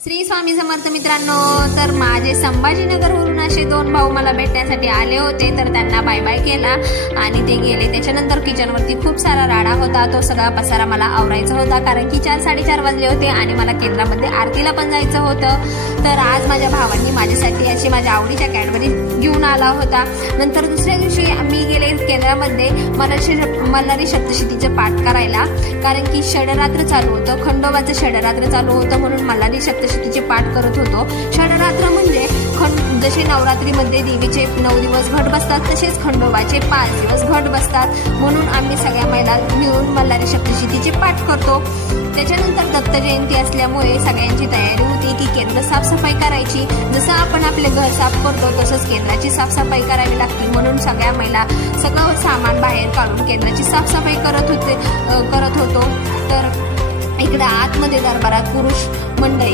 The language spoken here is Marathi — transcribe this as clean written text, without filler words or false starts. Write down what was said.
श्री स्वामी समर्थ मित्रांनो, तर माझे संभाजीनगरवरून असे दोन भाऊ मला भेटण्यासाठी आले होते. तर त्यांना बाय बाय केला आणि ते गेले. त्याच्यानंतर किचनवरती खूप सारा राडा होता. तो सगळा पसारा मला आवरायचा होता, कारण की 4-4:30 वाजले होते आणि मला केंद्रामध्ये आरतीला पण जायचं होतं. तर आज माझ्या भावांनी माझ्यासाठी अशी माझ्या आवडीच्या कॅडबरी घेऊन आला होता. नंतर दुसऱ्या दिवशी मी गेले केंद्रामध्ये मल्हारी सप्तशतीचे पाठ करायला, कारण की षडरात्र चालू होतं, खंडोबाचं षडरात्र चालू होतं, म्हणून मल्हारी सप्तशतीचे पाठ करत होतो. षडरात्र म्हणजे जसे नवरात्रीमध्ये देवीचे 9 दिवस घट बसतात, तसेच खंडोबाचे 5 दिवस घट बसतात. म्हणून आम्ही सगळ्या महिला मिळून मल्हारी सप्तशतीचे पाठ करतो. त्याच्यानंतर दत्त जयंती असल्यामुळे सगळ्यांची तयारी होती की केंद्र साफसफाई करायची. जसं आपण आपले घर साफ करतो तसंच केंद्राची साफसफाई करावी लागते. म्हणून सगळ्या महिला सगळं सामान बाहेर काढून केंद्राची साफसफाई करत होतो. तर इकडे आतमध्ये दरबारात पुरुष मंडळी